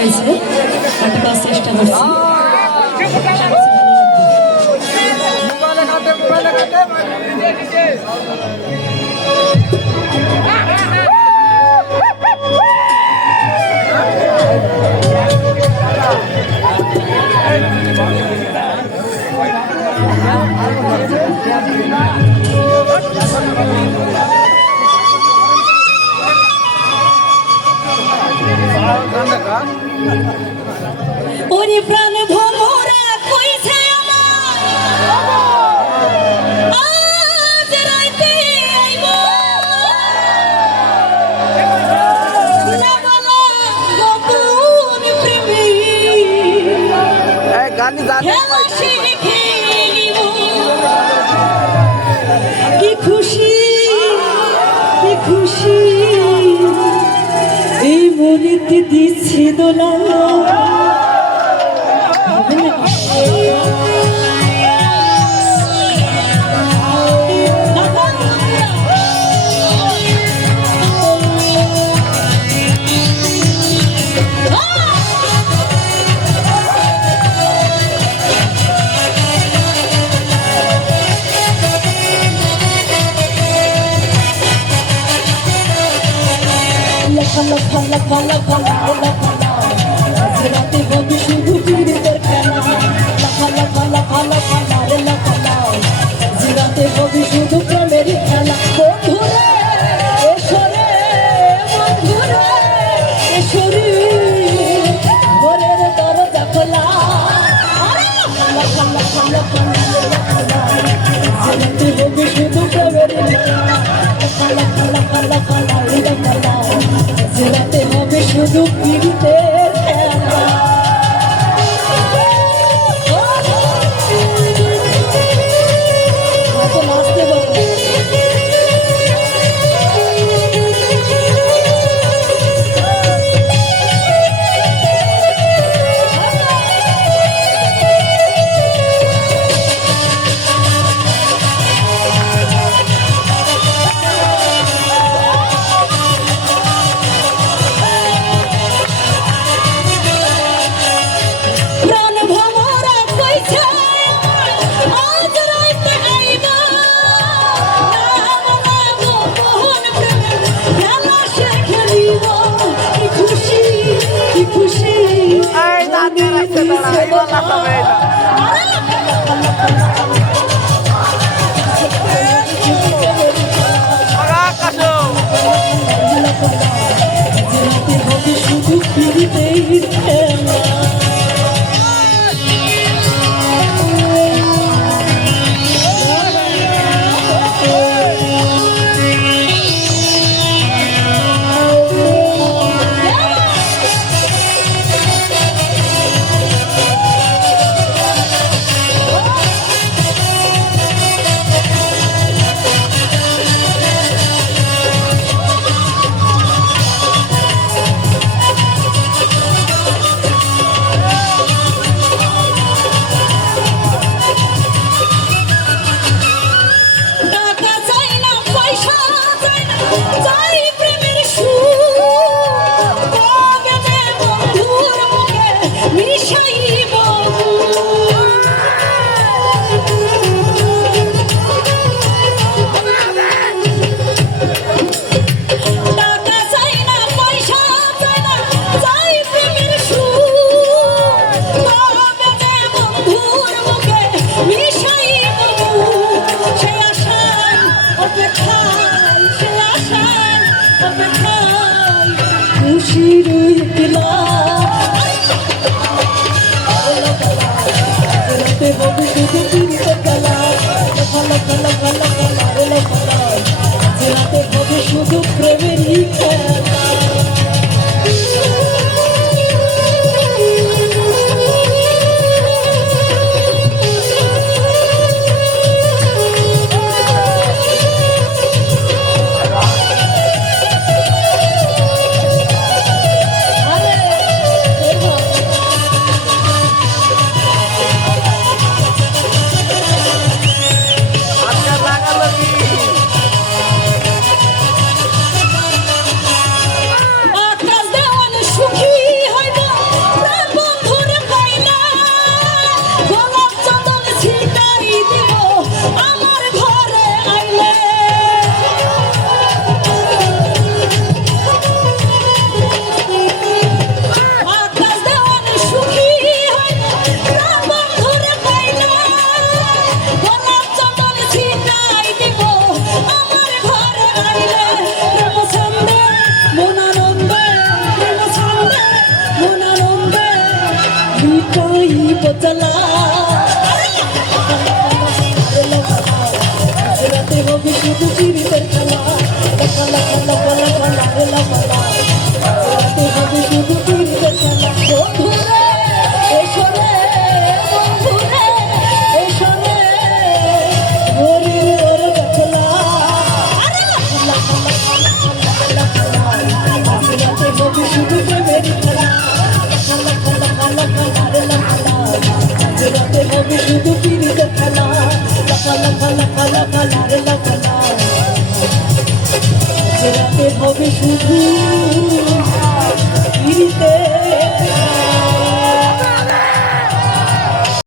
হয়েছে। একটা কাজ চেষ্টা করছি। ওরে গানি জানে। কি খুশি কি খুশি। এই মনেতে দিচ্ছে দোলা। লেখা লেখা লেখা লেখা লেখা লেখা রাতে বন্ধু শুধু পীড়িতের খেলা লেখা লেখা লেখা লেখা লে লেখা রাতে বন্ধু শুধু প্রেমেরই খেলা বন্ধুরে এসরে বন্ধুরে এসরি ঘরের দরজা খোলা লেখা লেখা লেখা লেখা রাতে বন্ধু শুধু প্রেমেরই খেলা লেখা লেখা লেখা জেলাতে হবে শুধু পীড়িতের খেলা শুধু পিড়িতেই খেলা She do you love? কই পচলা রাতে হবে শুধু চিড়ি পেটলা লাখা লাখা লাখা লাখা লাখা হবে শুধু